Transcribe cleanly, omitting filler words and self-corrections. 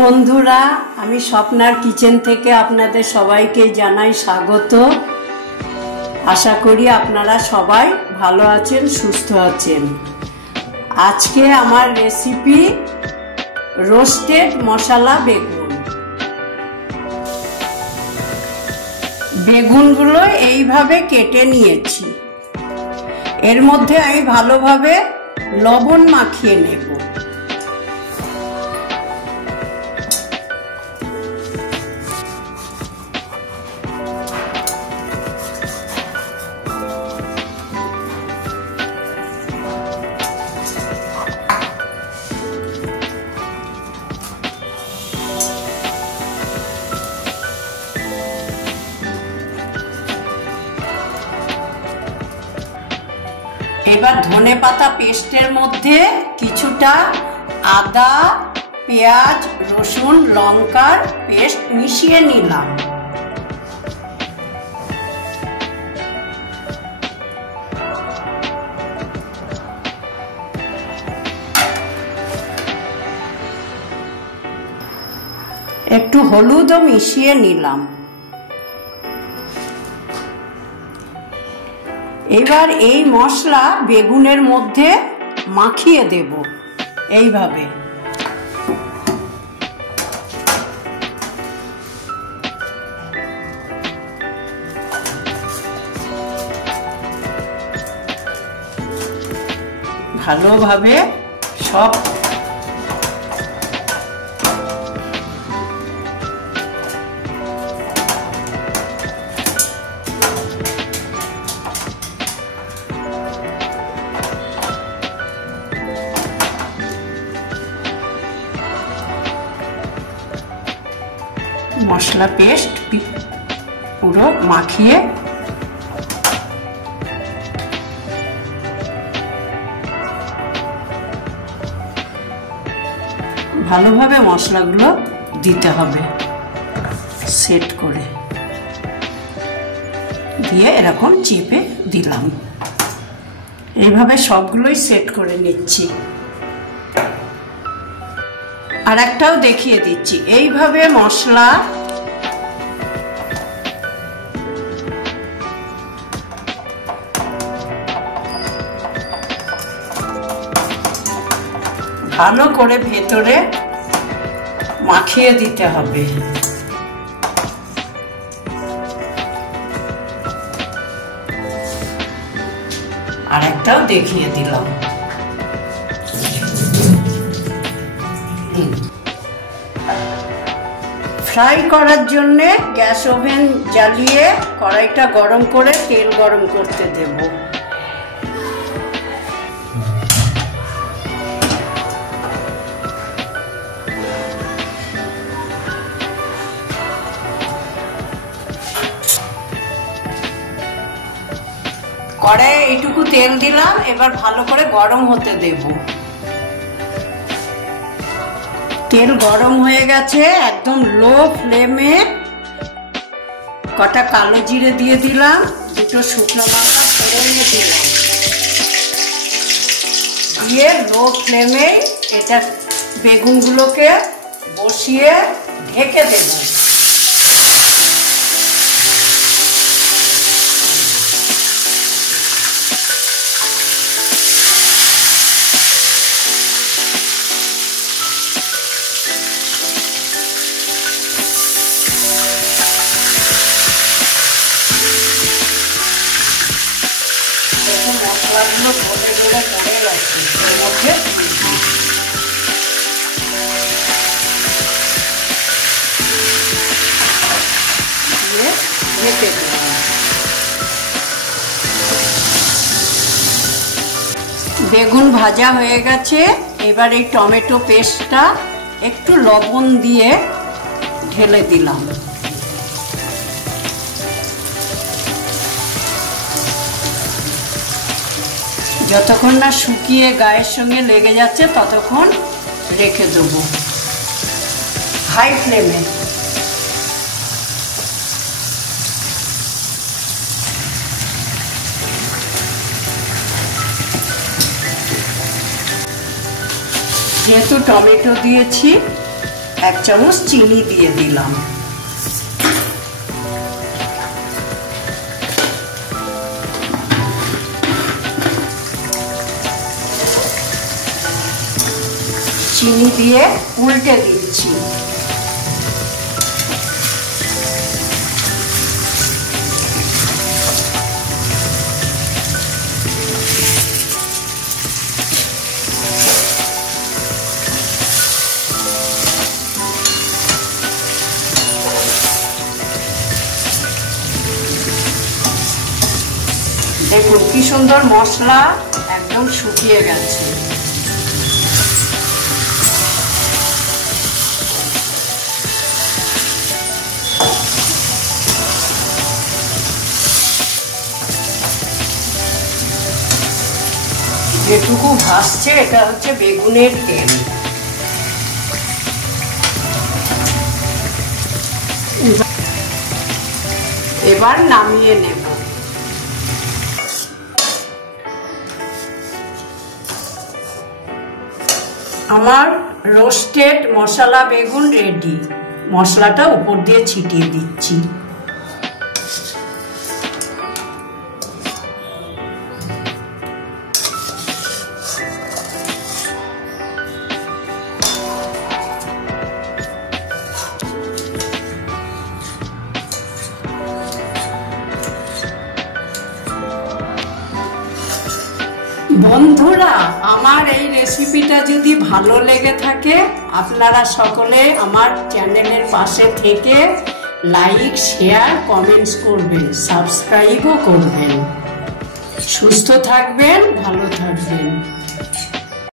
বন্ধুরা, আমি স্বপ্নার কিচেন থেকে আপনাদের সবাইকে জানাই স্বাগত। আশা করি আপনারা সবাই ভালো আছেন, সুস্থ আছেন। আজকে আমার রেসিপি রোস্টেড মশলা বেগুন। বেগুনগুলো এইভাবে কেটে নিয়েছি। এর মধ্যে আমি ভালোভাবে লবণ মাখিয়ে নেব। এবার ধনেপাতা পেস্টের মধ্যে কিছুটা আদা, পেঁয়াজ, রসুন, লঙ্কার পেস্ট মিশিয়ে নিলাম। একটু হলুদও মিশিয়ে নিলাম। এবার এই মশলা বেগুনের মধ্যে মাখিয়ে দেব এইভাবে। ভালোভাবে সব মশলা পেস্ট পুরো মাখিয়ে ভালোভাবে মশলাগুলো দিতে হবে, সেট করে দিয়ে এরকম চেপে দিলাম। এইভাবে সবগুলোই সেট করে নিচ্ছি। আর একটাও দেখিয়ে দিচ্ছি। এইভাবে মশলা ভালো করে ভেতরে মাখিয়ে দিতে হবে। আর একটাও দেখিয়ে দিলাম। ফ্রাই করার জন্য গ্যাস ওভেন জ্বালিয়ে কড়াইটা গরম করে তেল গরম করতে দেব। কড়াইয়ে এইটুকু তেল দিলাম। এবার ভালো করে গরম হতে দেব। তেল গরম হয়ে গেছে। একদম লো ফ্লেমে কটা কালো জিরে দিয়ে দিলাম, দুটো শুকনো লঙ্কা ফোড়নে দিলাম, দিয়ে লো ফ্লেমে এটা বেগুনগুলোকে বসিয়ে ঢেকে দেব। মশলাগুলো ভরে ভরে পড়ে গেছে, এর মধ্যে দিয়ে ঢেকে দিলাম। বেগুন ভাজা হয়ে গেছে। এবার এই টমেটো পেস্টটা একটু লবণ দিয়ে ঢেলে দিলাম। যতক্ষণ না শুকিয়ে গায়ের সঙ্গে লেগে যাচ্ছে ততক্ষণ রেখে দেবো হাই ফ্লেমে। যেহেতু টমেটো দিয়েছি 1 চামচ চিনি দিয়ে দিলাম। চিনি দিয়ে উল্টে দিচ্ছি। দেখুন কি সুন্দর মশলা একদম শুকিয়ে গেছে। যেটুকু ভাসছে এটা হচ্ছে বেগুনের তেল। এবার নামিয়ে নেব। আমার রোস্টেড মশলা বেগুন রেডি। মশলাটা উপর দিয়ে ছিটিয়ে দিচ্ছি। বন্ধুরা, আমার এই রেসিপিটা যদি ভালো লেগে থাকে আপনারা সকলে আমার চ্যানেলের পাশে থেকে লাইক, শেয়ার, কমেন্টস করবেন, সাবস্ক্রাইবও করবেন। সুস্থ থাকবেন, ভালো থাকবেন।